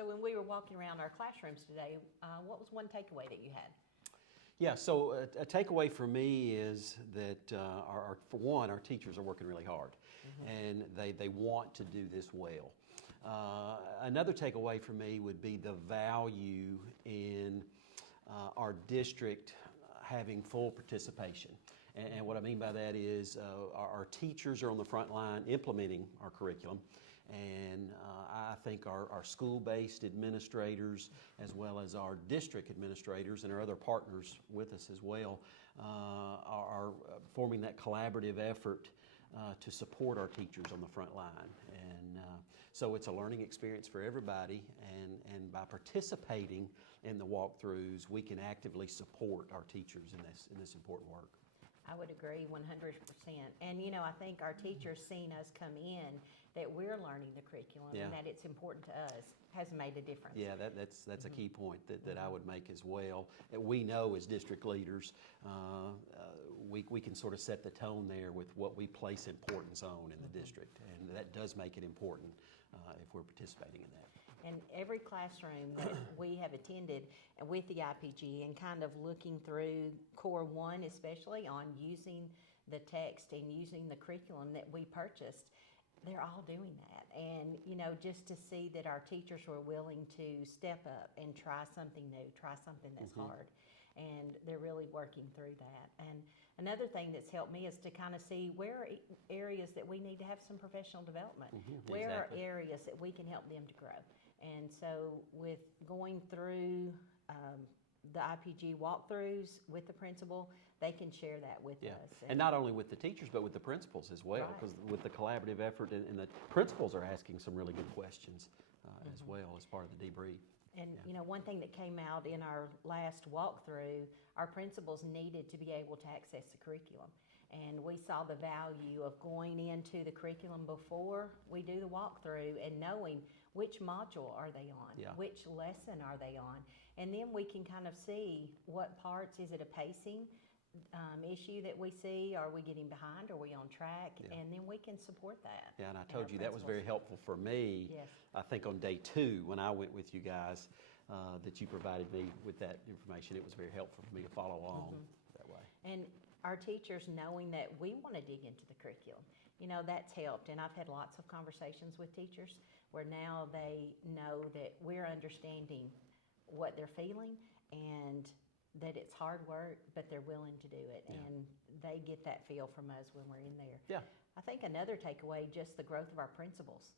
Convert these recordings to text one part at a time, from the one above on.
So when we were walking around our classrooms today, what was one takeaway that you had? Yeah, so a takeaway for me is that, for one, our teachers are working really hard, and they want to do this well. Another takeaway for me would be the value in our district having full participation. And what I mean by that is our teachers are on the front line implementing our curriculum, and I think our school-based administrators, as well as our district administrators and our other partners with us as well, are forming that collaborative effort to support our teachers on the front line. And so it's a learning experience for everybody, and by participating in the walkthroughs, we can actively support our teachers in this important work. I would agree 100%. And you know, I think our teachers seeing us come in, that we're learning the curriculum and that it's important to us, has made a difference. Yeah, that's a key point that I would make as well. And we know as district leaders, we can sort of set the tone there with what we place importance on in the district, and that does make it important if we're participating in that. And every classroom that we have attended with the IPG, and kind of looking through Core 1 especially on using the text and using the curriculum that we purchased, they're all doing that. And you know, just to see that our teachers were willing to step up and try something new, try something that's hard, and they're really working through that. And another thing that's helped me is to kind of see where are areas that we need to have some professional development, where are areas that we can help them to grow. And so with going through the IPG walkthroughs with the principal, they can share that with us. And not only with the teachers, but with the principals as well, because with the collaborative effort, and the principals are asking some really good questions as well as part of the debrief. And you know, one thing that came out in our last walkthrough, our principals needed to be able to access the curriculum. And we saw the value of going into the curriculum before we do the walkthrough and knowing which module are they on, which lesson are they on. And then we can kind of see what parts, is it a pacing issue that we see? Are we getting behind? Are we on track? And then we can support that. Yeah, and I told you that was very helpful for me. I think on day 2 when I went with you guys, that you provided me with that information. It was very helpful for me to follow along that way. And our teachers knowing that we want to dig into the curriculum, you know, that's helped. And I've had lots of conversations with teachers where now they know that we're understanding what they're feeling and that it's hard work, but they're willing to do it. And they get that feel from us when we're in there. I think another takeaway, just the growth of our principals.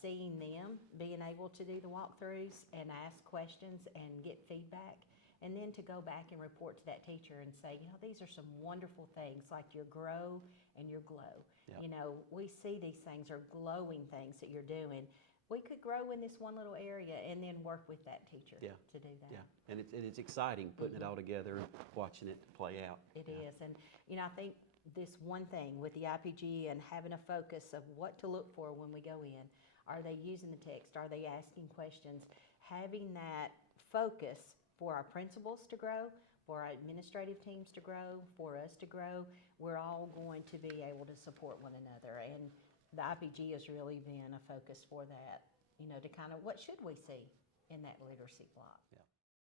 Seeing them being able to do the walkthroughs and ask questions and get feedback, and then to go back and report to that teacher and say, you know, these are some wonderful things like your grow and your glow. You know, we see these things are glowing things that you're doing. We could grow in this one little area and then work with that teacher to do that. And it's exciting putting it all together and watching it play out. It is. And, you know, I think this one thing with the IPG and having a focus of what to look for when we go in. Are they using the text? Are they asking questions? Having that focus for our principals to grow, for our administrative teams to grow, for us to grow, we're all going to be able to support one another. And the IPG has really been a focus for that, you know, to kind of what should we see in that literacy block.